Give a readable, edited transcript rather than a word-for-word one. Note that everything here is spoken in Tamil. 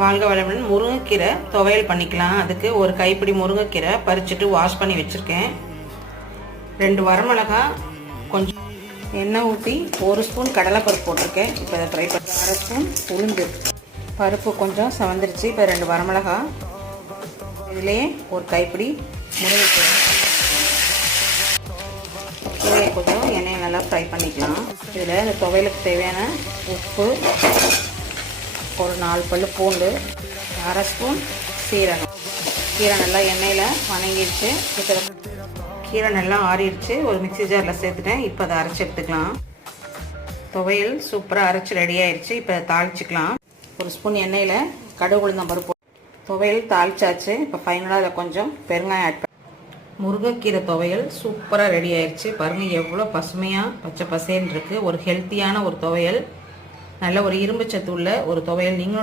வாழ்க வளமுடன். முருங்கைக்கீரை துவையல் பண்ணிக்கலாம். அதுக்கு ஒரு கைப்பிடி முருங்கைக்கீரை பறிச்சுட்டு வாஷ் பண்ணி வச்சுருக்கேன். 2 வரமிளகாய், கொஞ்சம் எண்ணெய் ஊற்றி 1 ஸ்பூன் கடலைப்பருப்பு போட்டிருக்கேன். இப்போ அதை ஃப்ரை பண்ணி 1/2 ஸ்பூன் உளுந்து. பருப்பு கொஞ்சம் செவந்துருச்சு. இப்போ 2 வரமிளகாய், இதுலேயே ஒரு கைப்பிடி முருங்கைக்கீரை. கீரையை கொஞ்சம் எண்ணெயை நல்லா ஃப்ரை பண்ணிக்கலாம். இதில் இந்த துவையலுக்கு தேவையான உப்பு, ஒரு 4 பல்லு பூண்டு, 1/2 ஸ்பூன் சீரகம். கீரை நல்லா எண்ணெயில் வணங்கிடுச்சு. இப்போ கீரை நல்லா ஆறிடுச்சு. ஒரு மிக்ஸி ஜாரில் சேர்த்துட்டேன். இப்போ அதை அரைச்சி எடுத்துக்கலாம். துவையல் சூப்பராக அரைச்சி ரெடி ஆயிடுச்சு. இப்போ அதை தாளிச்சிக்கலாம். 1 ஸ்பூன் எண்ணெயில் கடுகு உளுந்தம் பருப்பு. துவையல் தாளிச்சாச்சு. இப்போ ஃபைனலாக அதில் கொஞ்சம் பெருங்காயம் ஆட் பண்ணி முருங்கைக்கீரை துவையல் சூப்பராக ரெடி ஆயிடுச்சு. பாருங்கள் எவ்வளோ பசுமையாக பச்சை பசேன்னு இருக்குது. ஒரு ஹெல்த்தியான ஒரு துவையல், நல்ல ஒரு இரும்பு சத்து உள்ள ஒரு துவையல். நீங்களும்